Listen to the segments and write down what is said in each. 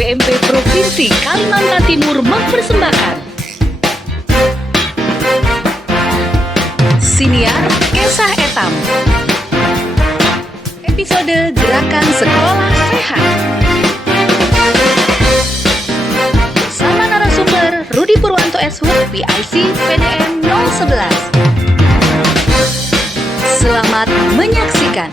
BPMP Provinsi Kalimantan Timur mempersembahkan Siniar Kisah Etam, episode Gerakan Sekolah Sehat. Bersama narasumber Rudi Purwanto SHUT, PIC PDM 011. Selamat menyaksikan.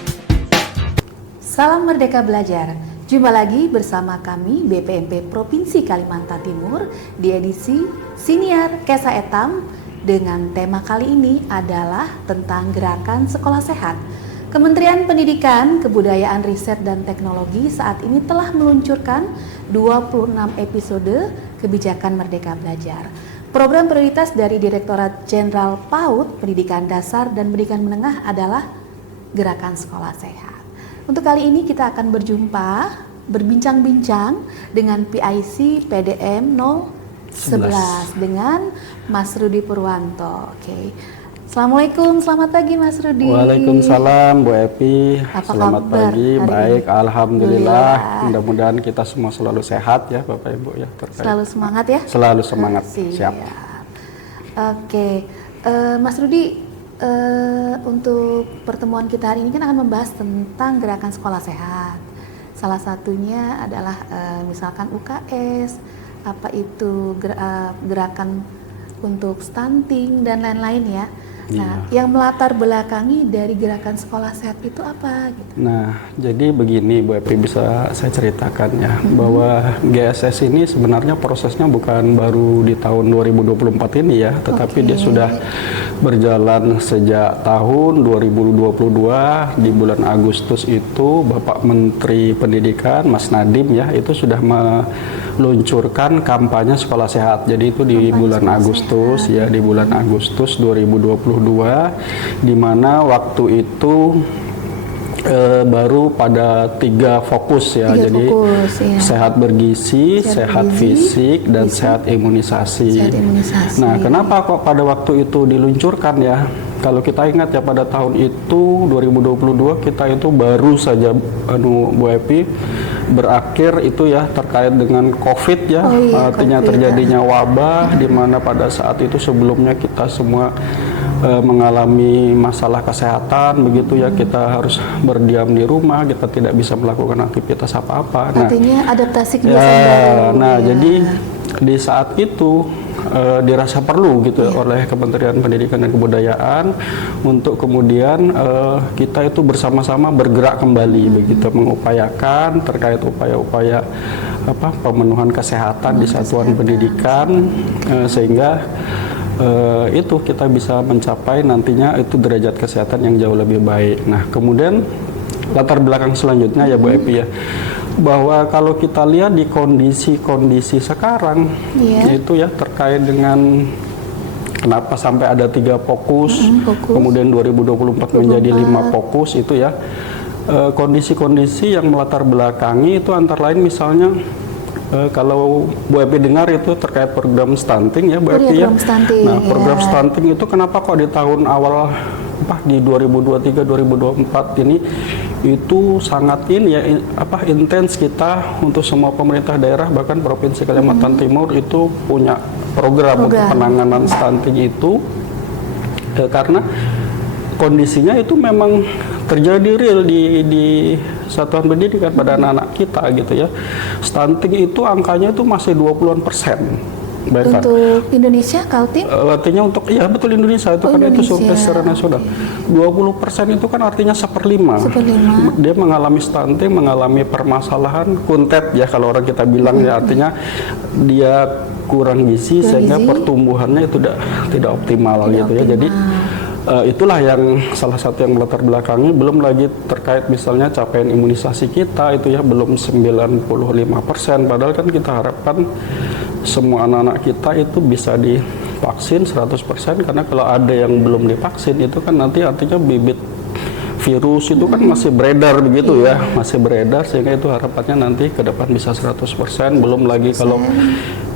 Salam Merdeka Belajar. Jumpa lagi bersama kami BPMP Provinsi Kalimantan Timur di edisi Siniar Kisah Etam dengan tema kali ini adalah tentang Gerakan Sekolah Sehat. Kementerian Pendidikan, Kebudayaan, Riset, dan Teknologi saat ini telah meluncurkan 26 episode Kebijakan Merdeka Belajar. Program prioritas dari Direktorat Jenderal PAUD, Pendidikan Dasar dan Pendidikan Menengah adalah Gerakan Sekolah Sehat. Untuk kali ini kita akan berbincang-bincang dengan PIC PDM 011 dengan Mas Rudi Purwanto. Oke. Assalamualaikum, selamat pagi Mas Rudi. Waalaikumsalam Bu Epi. Apa Selamat kabar pagi, hari baik, ini? Alhamdulillah. Mudah-mudahan kita semua selalu sehat ya Bapak Ibu ya. Selalu semangat ya? Selalu semangat, siap. Oke, Mas Rudi, untuk pertemuan kita hari ini kan akan membahas tentang Gerakan Sekolah Sehat. Salah satunya adalah misalkan UKS, apa itu gerakan untuk stunting dan lain-lain ya. Nah, yang melatar belakangi dari Gerakan Sekolah Sehat itu apa? Gitu. Nah, jadi begini Bu Epi, bisa saya ceritakan ya, bahwa GSS ini sebenarnya prosesnya bukan baru di tahun 2024 ini ya, tetapi dia sudah berjalan sejak tahun 2022. Di bulan Agustus itu Bapak Menteri Pendidikan Mas Nadiem ya, itu sudah meluncurkan kampanye sekolah sehat. Jadi itu di bulan Agustus ya, di bulan Agustus 2022, di mana waktu itu baru pada 3 fokus ya, jadi sehat bergizi, sehat fisik, dan sehat imunisasi. Nah, kenapa kok pada waktu itu diluncurkan ya? Kalau kita ingat ya, pada tahun itu 2022 kita itu baru saja Bu Epi berakhir itu ya terkait dengan COVID ya, artinya terjadinya wabah, di mana pada saat itu sebelumnya kita semua mengalami masalah kesehatan begitu ya, kita harus berdiam di rumah, kita tidak bisa melakukan aktivitas apa-apa. Artinya adaptasi kebiasaan baru. Nah, jadi di saat itu dirasa perlu gitu oleh Kementerian Pendidikan dan Kebudayaan untuk kemudian kita itu bersama-sama bergerak kembali begitu, mengupayakan terkait upaya-upaya pemenuhan kesehatan di satuan pendidikan sehingga itu kita bisa mencapai nantinya itu derajat kesehatan yang jauh lebih baik. Nah, kemudian latar belakang selanjutnya ya Bu Epi ya, bahwa kalau kita lihat di kondisi sekarang itu ya terkait dengan kenapa sampai ada 3 fokus, kemudian 2024 menjadi 5 fokus itu ya, kondisi-kondisi yang melatar belakangi itu antara lain misalnya kalau Bu Epi dengar itu terkait program stunting ya Bu Epi ya. Nah, program stunting itu kenapa kok di tahun awal di 2023 2024 ini itu sangat intens kita untuk semua pemerintah daerah, bahkan Provinsi Kalimantan Timur itu punya program untuk penanganan stunting itu karena kondisinya itu memang terjadi real di satuan pendidikan pada anak-anak kita gitu ya. Stunting itu angkanya itu masih 20%. Bayangkan. Untuk Indonesia, Kaltim? Artinya untuk, ya betul Indonesia, itu kan itu survei secara nasional. 20% itu kan artinya 1/5. Dia mengalami stunting, mengalami permasalahan kuntet ya kalau orang kita bilang ya, artinya dia kurang gizi sehingga pertumbuhannya itu tidak optimal gitu ya. Jadi itulah yang salah satu yang melatar belakangi, belum lagi terkait misalnya capaian imunisasi kita itu ya belum 95%, padahal kan kita harapkan semua anak-anak kita itu bisa divaksin 100%, karena kalau ada yang belum divaksin itu kan nanti artinya bibit virus itu kan masih beredar begitu ya, masih beredar, sehingga itu harapannya nanti ke depan bisa 100%, belum lagi kalau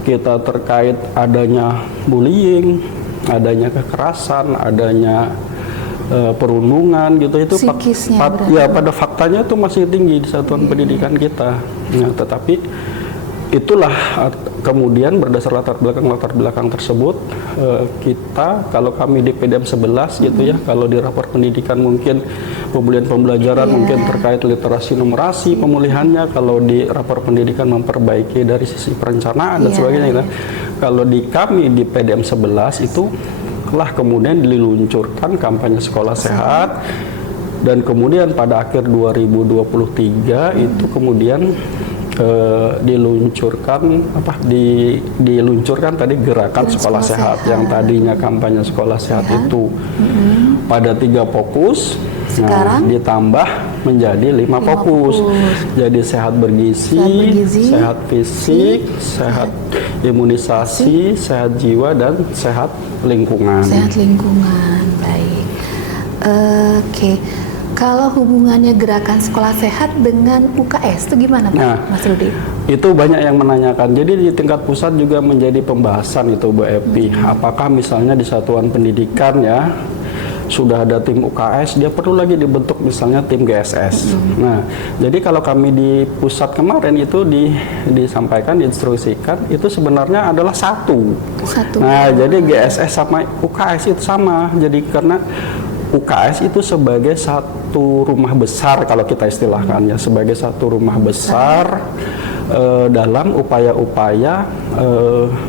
kita terkait adanya bullying, adanya kekerasan, adanya perundungan gitu, itu pada faktanya itu masih tinggi di satuan pendidikan kita. Nah, tetapi itulah kemudian berdasar latar belakang tersebut kita, kalau kami di PDM 11 gitu ya, kalau di rapor pendidikan mungkin pemulihan pembelajaran mungkin terkait literasi numerasi pemulihannya, kalau di rapor pendidikan memperbaiki dari sisi perencanaan dan sebagainya gitu. Kalau di kami di PDM 11 itu lah kemudian diluncurkan kampanye sekolah sehat, dan kemudian pada akhir 2023 itu kemudian diluncurkan tadi gerakan sekolah sehat yang tadinya kampanye sekolah sehat itu pada 3 fokus. Sekarang ditambah menjadi 5 fokus. Jadi sehat bergizi, sehat fisik, sehat imunisasi, sehat jiwa, dan sehat lingkungan. Sehat lingkungan, baik. Oke. Kalau hubungannya gerakan sekolah sehat dengan UKS itu gimana Pak, Mas Rudi? Itu banyak yang menanyakan. Jadi di tingkat pusat juga menjadi pembahasan itu Bu Epi. Apakah misalnya di satuan pendidikan ya sudah ada tim UKS, dia perlu lagi dibentuk misalnya tim GSS. Nah, jadi kalau kami di pusat kemarin itu disampaikan, diinstruksikan, itu sebenarnya adalah satu. Nah, jadi GSS sama UKS itu sama. Jadi karena UKS itu sebagai satu rumah besar, kalau kita istilahkannya sebagai satu rumah besar dalam upaya-upaya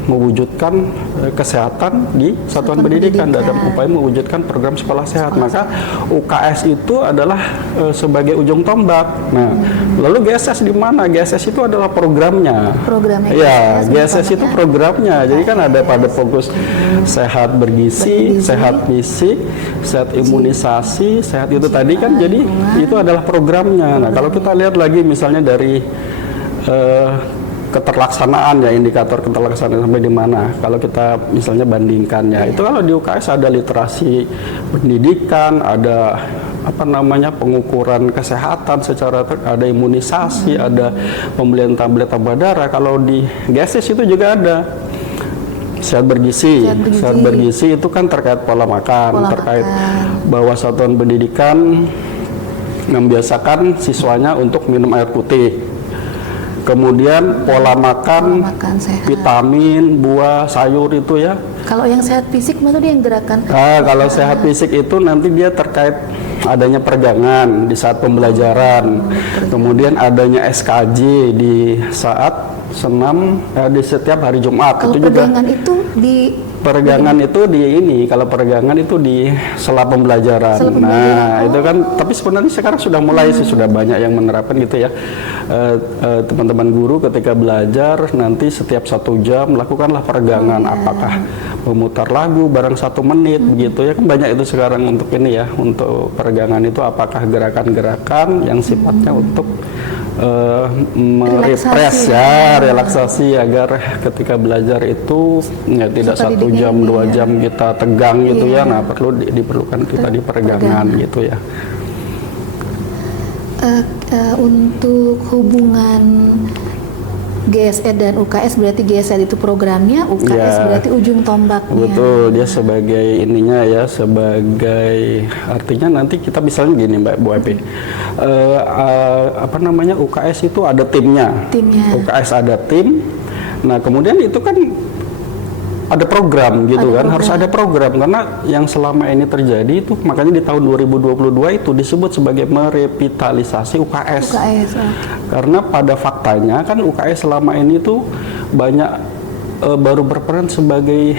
mewujudkan kesehatan di satuan pendidikan, dalam upaya mewujudkan program sekolah sehat. Maka UKS itu adalah sebagai ujung tombak. Nah, lalu GSS di mana? GSS itu adalah programnya. Ya, GSS itu programnya. Jadi kan ada pada fokus sehat bergizi, sehat fisik, sehat imunisasi, sehat itu tadi kan. Jadi itu adalah programnya. Nah, kalau kita lihat lagi misalnya dari keterlaksanaan ya, indikator keterlaksanaan sampai di mana, kalau kita misalnya bandingkannya, itu kalau di UKS ada literasi pendidikan, ada pengukuran kesehatan secara ada imunisasi, ada pembelian tablet tambah darah. Kalau di GSS itu juga ada sehat bergizi. Sehat bergizi itu kan terkait pola makan, terkait bahwa satuan pendidikan membiasakan siswanya untuk minum air putih. Kemudian pola makan sehat, vitamin, buah, sayur itu ya. Kalau yang sehat fisik itu dia yang gerakan. Kalau sehat fisik itu nanti dia terkait adanya peregangan di saat pembelajaran. Kemudian adanya SKJ di saat senam di setiap hari Jumat. Kalau itu peregangan juga itu di peregangan itu di ini, kalau peregangan itu di sela pembelajaran. Nah, itu kan, tapi sebenarnya sekarang sudah mulai sih, sudah banyak yang menerapkan gitu ya. Teman-teman guru ketika belajar nanti setiap 1 jam lakukanlah peregangan. Apakah memutar lagu barang 1 menit begitu ya, kan banyak itu sekarang untuk ini ya, untuk peregangan itu apakah gerakan-gerakan yang sifatnya untuk merefresh relaksasi agar ketika belajar itu ya tidak 1 jam 2 jam kita tegang gitu ya. Nah, diperlukan kita di peregangan gitu ya. Untuk hubungan GSE dan UKS, berarti GSE itu programnya, UKS berarti ujung tombaknya. Betul, dia sebagai ininya ya, sebagai artinya nanti kita misalnya gini Mbak Bu Epi, UKS itu ada timnya. UKS ada tim. Nah, kemudian itu kan ada program gitu kan, harus ada program, karena yang selama ini terjadi itu makanya di tahun 2022 itu disebut sebagai merevitalisasi UKS. Karena pada faktanya kan UKS selama ini tuh banyak baru berperan sebagai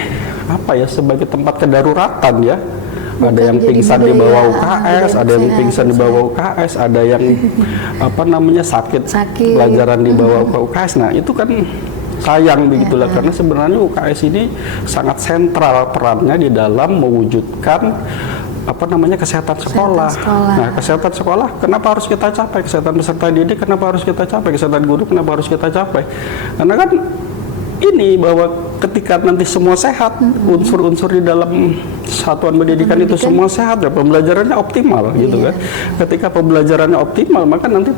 sebagai tempat kedaruratan ya. Ada yang pingsan di bawah UKS, ada yang pingsan di bawah UKS, ada yang sakit pelajaran di bawah UKS. Nah, itu kan sayang begitulah, karena sebenarnya UKS ini sangat sentral perannya di dalam mewujudkan kesehatan sekolah. Nah, kesehatan sekolah kenapa harus kita capai? Kesehatan peserta didik kenapa harus kita capai? Kesehatan guru kenapa harus kita capai? Karena kan ini bahwa ketika nanti semua sehat, unsur-unsur di dalam satuan pendidikan itu semua sehat, ya pembelajarannya optimal gitu kan. Ketika pembelajarannya optimal, maka nanti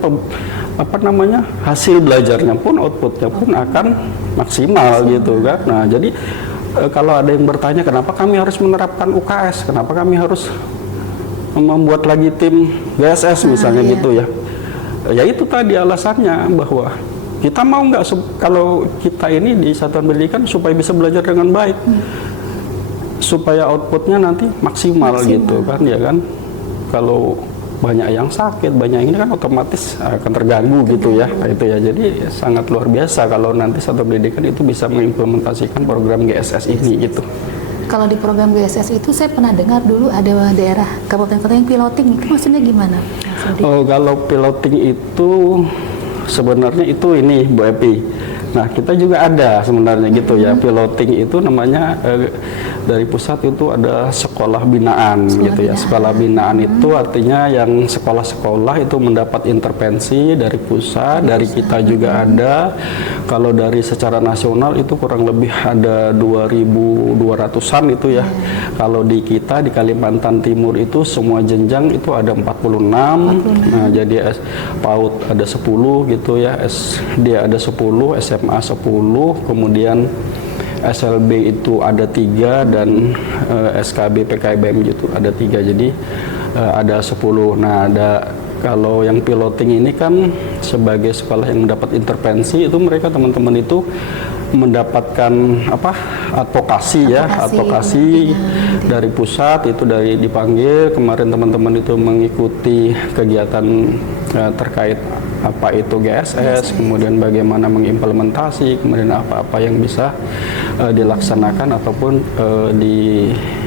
hasil belajarnya pun, outputnya pun akan maksimal gitu kan. Nah, jadi kalau ada yang bertanya kenapa kami harus menerapkan UKS, kenapa kami harus membuat lagi tim GSS misalnya gitu ya. Ya itu tadi alasannya, bahwa Kita mau nggak kalau kita ini di satuan pendidikan supaya bisa belajar dengan baik, supaya outputnya nanti maksimal gitu kan, ya kan? Kalau banyak yang sakit, banyak ini kan otomatis akan terganggu gitu ya. Itu ya, jadi sangat luar biasa kalau nanti satuan pendidikan itu bisa mengimplementasikan program GSS ini gitu. Kalau di program GSS itu saya pernah dengar dulu ada daerah kabupaten kota yang piloting, itu maksudnya gimana? Oh, kalau piloting itu sebenarnya itu ini Bu Epi. Nah, kita juga ada sebenarnya gitu ya. Piloting itu namanya dari pusat itu ada sekolah binaan gitu ya. Sekolah binaan itu artinya yang sekolah-sekolah itu mendapat intervensi dari pusat, dari kita juga ada. Kalau dari secara nasional itu kurang lebih ada 2.200-an itu ya. Kalau di kita di Kalimantan Timur itu semua jenjang itu ada 46. Nah, jadi PAUD ada 10 gitu ya. SD ada 10, SMA 10, kemudian SLB itu ada 3 dan SKB PKBM gitu ada 3, jadi ada 10. Nah, kalau yang piloting ini kan sebagai sekolah yang mendapat intervensi itu mereka teman-teman itu mendapatkan advokasi dari pusat, itu dari dipanggil kemarin teman-teman itu mengikuti kegiatan terkait apa itu GSS, kemudian bagaimana mengimplementasi, kemudian apa-apa yang bisa dilaksanakan ataupun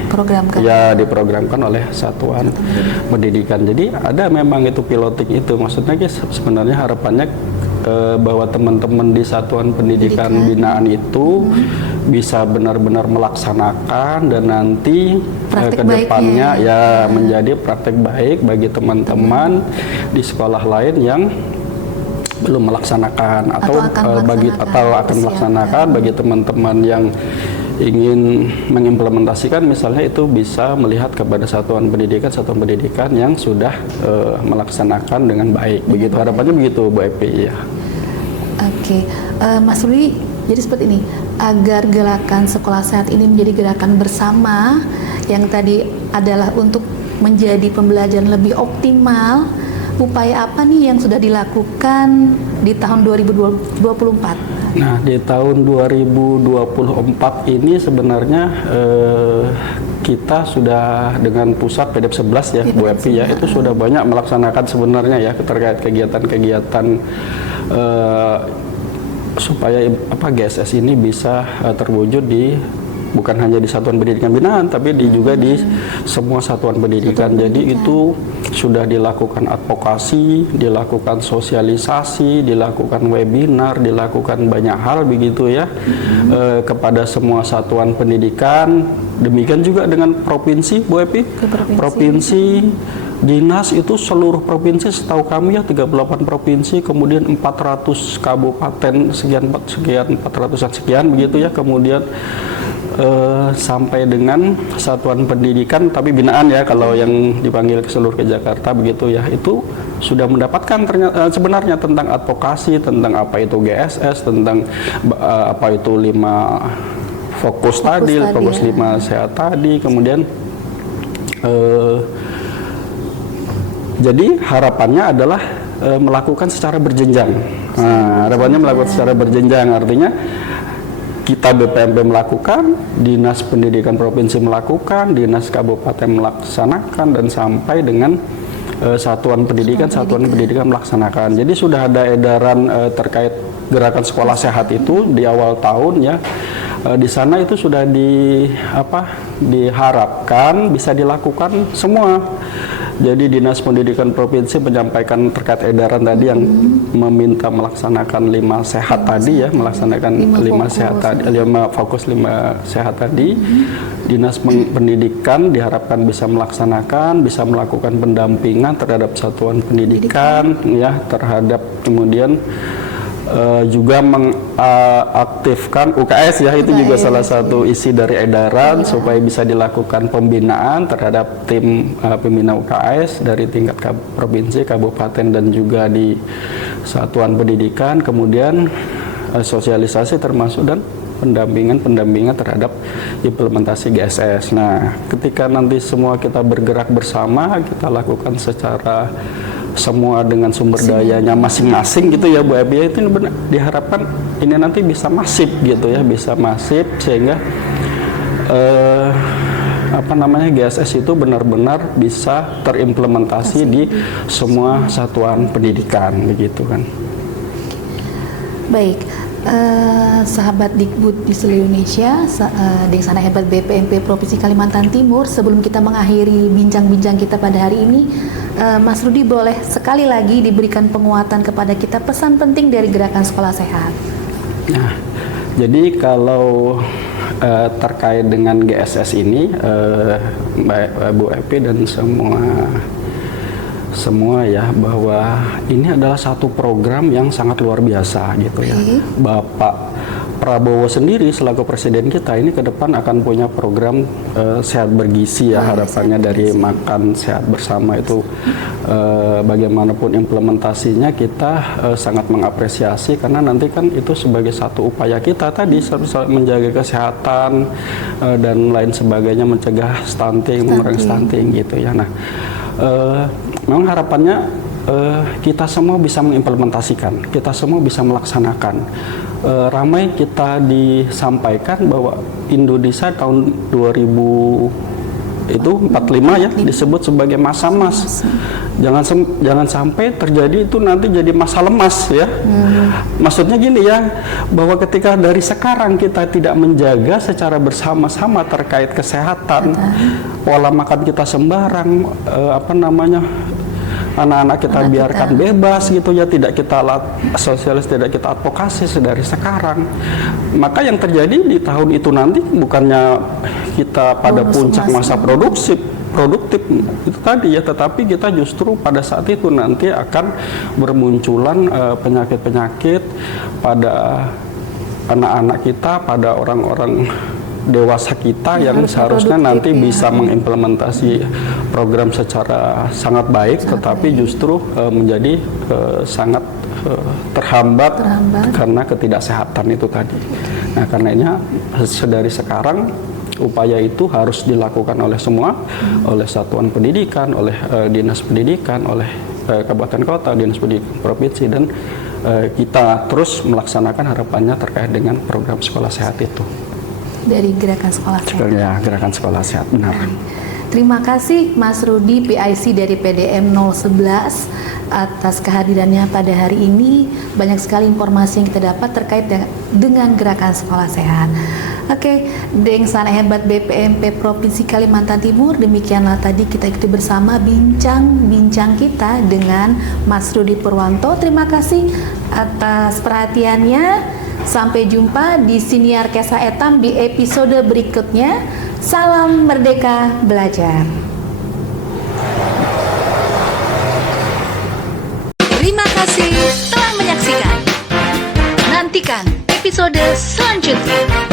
diprogramkan oleh satuan pendidikan. Jadi ada memang itu piloting itu, maksudnya sebenarnya harapannya bahwa teman-teman di satuan pendidikan binaan itu bisa benar-benar melaksanakan dan nanti ke depannya ya menjadi praktek baik bagi teman-teman di sekolah lain yang belum melaksanakan atau akan melaksanakan bagi teman-teman yang ingin mengimplementasikan, misalnya itu bisa melihat kepada satuan pendidikan yang sudah melaksanakan dengan baik. Begitu harapannya begitu Bu Epi ya. Oke, Mas Rudi, jadi seperti ini, agar gerakan sekolah sehat ini menjadi gerakan bersama yang tadi adalah untuk menjadi pembelajaran lebih optimal. Upaya apa nih yang sudah dilakukan di tahun 2024? Nah, di tahun 2024 ini sebenarnya kita sudah dengan pusat PDF 11 ya Bu Epi ya, itu sudah banyak melaksanakan sebenarnya ya terkait kegiatan-kegiatan supaya GSS ini bisa terwujud di bukan hanya di satuan pendidikan binaan, tapi juga di semua satuan pendidikan. Jadi itu sudah dilakukan advokasi, dilakukan sosialisasi, dilakukan webinar, dilakukan banyak hal begitu ya kepada semua satuan pendidikan. Demikian juga dengan provinsi, Bu Epi. Provinsi, dinas itu seluruh provinsi setahu kami ya 38 provinsi, kemudian 400 kabupaten sekian 400-an sekian begitu ya, kemudian sampai dengan satuan pendidikan tapi binaan ya kalau yang dipanggil ke seluruh ke Jakarta begitu ya, itu sudah mendapatkan sebenarnya tentang advokasi, tentang apa itu GSS, tentang apa itu 5 fokus tadi 5 sehat tadi, kemudian jadi harapannya adalah melakukan secara berjenjang. Nah, harapannya melakukan secara berjenjang artinya kita BPMP melakukan, Dinas Pendidikan Provinsi melakukan, Dinas Kabupaten melaksanakan, dan sampai dengan satuan pendidikan melaksanakan. Jadi sudah ada edaran terkait gerakan sekolah sehat itu di awal tahun ya. Di sana itu sudah diharapkan bisa dilakukan semua. Jadi Dinas Pendidikan Provinsi menyampaikan terkait edaran tadi yang meminta melaksanakan 5 sehat tadi ya, melaksanakan 5 sehat tadi, 5 fokus 5 sehat tadi. Dinas Pendidikan diharapkan bisa melaksanakan, bisa melakukan pendampingan terhadap satuan pendidikan ya, terhadap kemudian juga mengaktifkan UKS ya, itu juga salah satu isi dari edaran supaya bisa dilakukan pembinaan terhadap tim pembina UKS dari tingkat provinsi, kabupaten, dan juga di satuan pendidikan, kemudian sosialisasi termasuk dan pendampingan terhadap implementasi GSS. Nah, ketika nanti semua kita bergerak bersama, kita lakukan secara semua dengan sumber dayanya masing-masing gitu ya Bu Ebi, itu benar, diharapkan ini nanti bisa masif gitu ya, bisa masif sehingga GSS itu benar-benar bisa terimplementasi di semua satuan pendidikan begitu kan. Baik, sahabat Dikbud di seluruh Indonesia, Dengsana Hebat BPMP Provinsi Kalimantan Timur, sebelum kita mengakhiri bincang-bincang kita pada hari ini, Mas Rudi boleh sekali lagi diberikan penguatan kepada kita pesan penting dari Gerakan Sekolah Sehat. Nah, jadi kalau terkait dengan GSS ini, Bu Epi dan semua ya, bahwa ini adalah satu program yang sangat luar biasa gitu ya. Bapak Prabowo sendiri selaku presiden kita ini ke depan akan punya program sehat bergizi ya, harapannya dari makan sehat bersama itu bagaimanapun implementasinya kita sangat mengapresiasi, karena nanti kan itu sebagai satu upaya kita tadi menjaga kesehatan dan lain sebagainya, mencegah stunting, mengurangi stunting gitu ya. Nah, memang harapannya kita semua bisa mengimplementasikan, kita semua bisa melaksanakan. Ramai kita disampaikan bahwa Indonesia tahun 2045 ya disebut sebagai masa emas. Jangan sampai terjadi itu nanti jadi masa lemas ya. Maksudnya gini ya, bahwa ketika dari sekarang kita tidak menjaga secara bersama-sama terkait kesehatan, pola makan kita sembarang, anak-anak kita biarkan bebas gitu ya, tidak kita sosialis, tidak kita advokasi dari sekarang, maka yang terjadi di tahun itu nanti bukannya kita pada puncak masa produktif itu tadi ya, tetapi kita justru pada saat itu nanti akan bermunculan penyakit-penyakit pada anak-anak kita, pada orang-orang dewasa kita yang seharusnya nanti bisa mengimplementasi program secara sangat baik, tetapi justru menjadi sangat terhambat karena ketidaksehatan itu tadi. Nah, karenanya dari sekarang upaya itu harus dilakukan oleh semua, oleh satuan pendidikan, oleh dinas pendidikan, oleh kabupaten kota, dinas pendidikan provinsi, dan kita terus melaksanakan harapannya terkait dengan program sekolah sehat itu. Dari Gerakan Sekolah Sehat. Ya, Gerakan Sekolah Sehat, benar. Terima kasih Mas Rudi PIC dari PDM 011 atas kehadirannya pada hari ini. Banyak sekali informasi yang kita dapat terkait dengan Gerakan Sekolah Sehat. Oke, Dengsana Hebat BPMP Provinsi Kalimantan Timur, demikianlah tadi kita ikuti bersama bincang-bincang kita dengan Mas Rudi Purwanto. Terima kasih atas perhatiannya. Sampai jumpa di Siniar Kesa Etam di episode berikutnya. Salam Merdeka Belajar. Terima kasih telah menyaksikan. Nantikan episode selanjutnya.